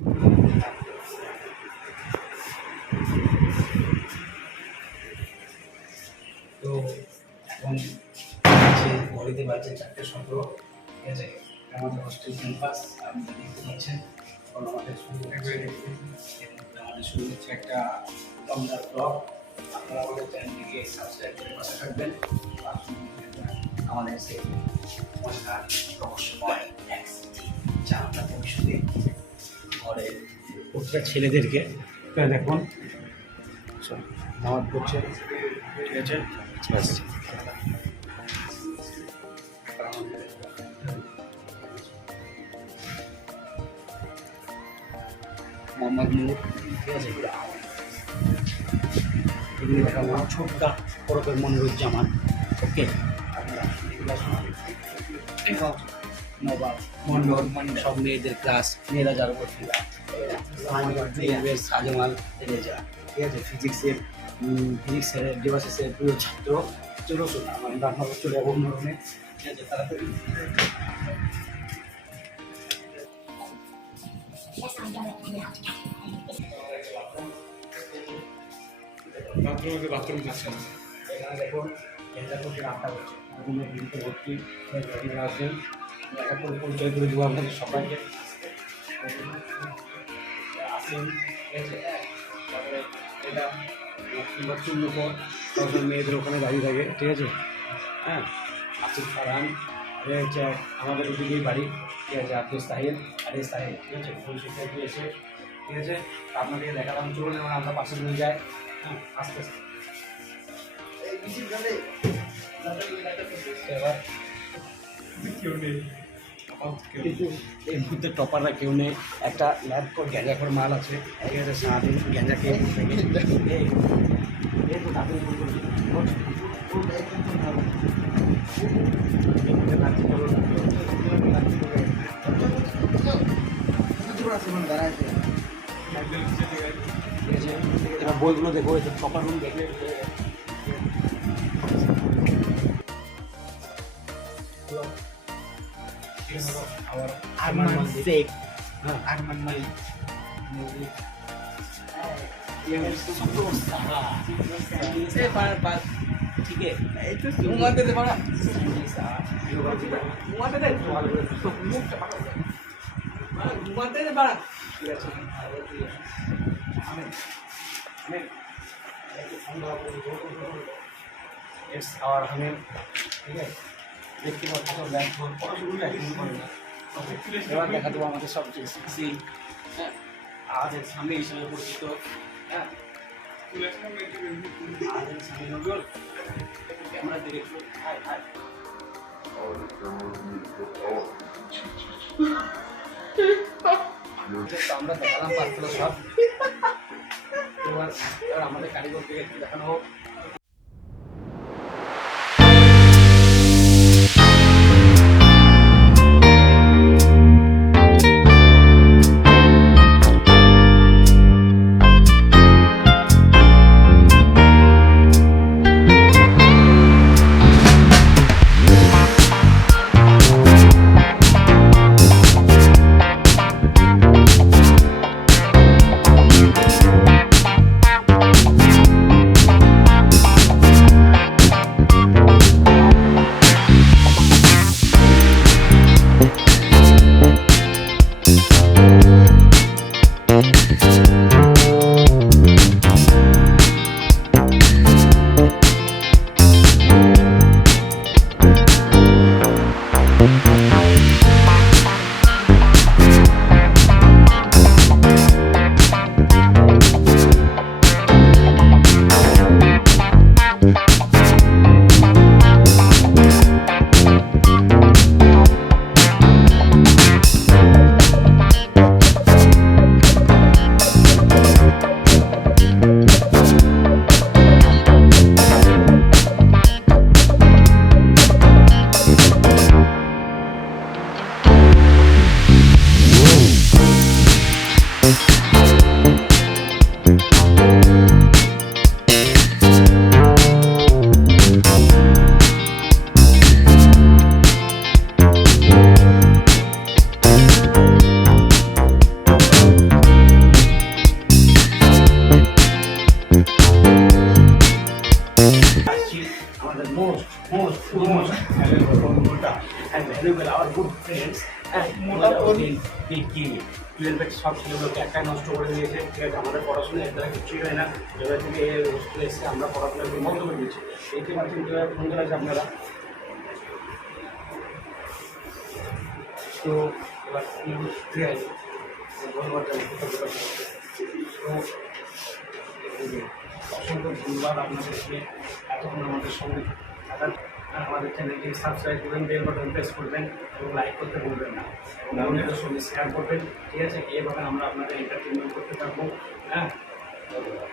তো এখন বাজে ঘড়িতে বাজে 4:17, ঠিক আছে। আমাদের হোস্টেল ক্যাম্পাস আপনারা দেখতে পাচ্ছেন। এখন আমাদের শুরু হচ্ছে একটা দমদার ব্লগ। আপনারা আমাদের চ্যানেলটিকে সাবস্ক্রাইব করে পাশে থাকবেন। আমাদের সেই মজাদার রহস্যময় যা আমরা ভবিষ্যতে ঘরের প্রত্যেকটা ছেলেদেরকে দেখুন নামাজ পড়ছে, ঠিক আছে। মোহাম্মদ নূর, ঠিক আছে। এগুলি দেখাবো ছোট্টা ওরফের মনিরুজ্জামান, ওকে। নবাব মন্ডল সব মেয়েদের ক্লাস, মেয়েরা যার উপর সাজমাল রেজা, ঠিক আছে। ফিজিক্সের ডিভাইসের প্রিয় ছাত্র চলুন আমরা আপনার চলে যাবো অন্যরকমের, ঠিক আছে। তাড়াতাড়ি বাথরুম যাচ্ছেন। এখানে দেখুন আড্ডা করছে, বিভিন্ন দিনকে ভর্তি আসবেন। দেখা করে পরিচয় করে দেবো আপনাদের সবাইকে। আসেন, ঠিক আছে। তারপরে এটা চুল্লুপর তখন মেয়েদের ওখানে দাঁড়িয়ে থাকে, ঠিক আছে। হ্যাঁ, আসিফ ফারহান, হচ্ছে আমাদের ওদিকেই বাড়ি, ঠিক আছে। আব্দুল সাহিদ আর এই সাহিদ, ঠিক আছে। পরিচিত এসে, ঠিক আছে। আপনাদেরকে দেখালাম, চলুন এবং আমরা পাশে নিয়ে যাই। হ্যাঁ, আস্তে আস্তে এবার কিন্তু এই মুহূর্তে টপাররা কেউ নেই। একটা ল্যাব কোড গ্যাঁজা করে মাল আছে, ঠিক আছে। সারাদিন গ্যাঁজাকে বইগুলো দেখবো, টপার রুম দেখলে আরমান শেখ, আরমান মালিক, ठीक है। घुमाते थे बड़ा, घुमाते थे घुमाते थे बड़ा, इट्स आवर हमें, ठीक है। देखते पाচ্ছেন ব্যাংক পড়াশোনা একদম করে না। এবার দেখা দেবো আমাদের সব শিখছি, হ্যাঁ। আমাদের সামনে হিসেবে পরিচিত, হ্যাঁ। ক্যামেরা দিয়ে একটু হাই হাই আমরা দেখালাম পাঁচগুলো সব। এবার আমাদের কারিগরকে দেখানো হোক। টুয়েলভের সব ছেলেগুলোকে একটাই নষ্ট করে দিয়েছে, ঠিক আছে। আমাদের পড়াশোনা এক দ্বারা কিছুই হয় না, এবার থেকে এই হোস্টেলে এসে আমরা পড়াশোনা বন্ধ করে দিয়েছি। দেখতে পাচ্ছেন কীভাবে ফোন চালাচ্ছে আপনারা। তো এবার ঠিক আছে, ধন্যবাদ জানাই। তো অসংখ্য ধন্যবাদ আপনাদেরকে এতক্ষণ আমাদের সঙ্গে থাকার। আমাদের চ্যানেলটি সাবস্ক্রাইব করবেন, বেল বাটন প্রেস করবেন এবং লাইক করতে ভুলবেন না, এবং অন্যদের সঙ্গে শেয়ার করবেন, ঠিক আছে। এইভাবে আমরা আপনাদের এন্টারটেনমেন্ট করতে থাকবো। হ্যাঁ, ধন্যবাদ।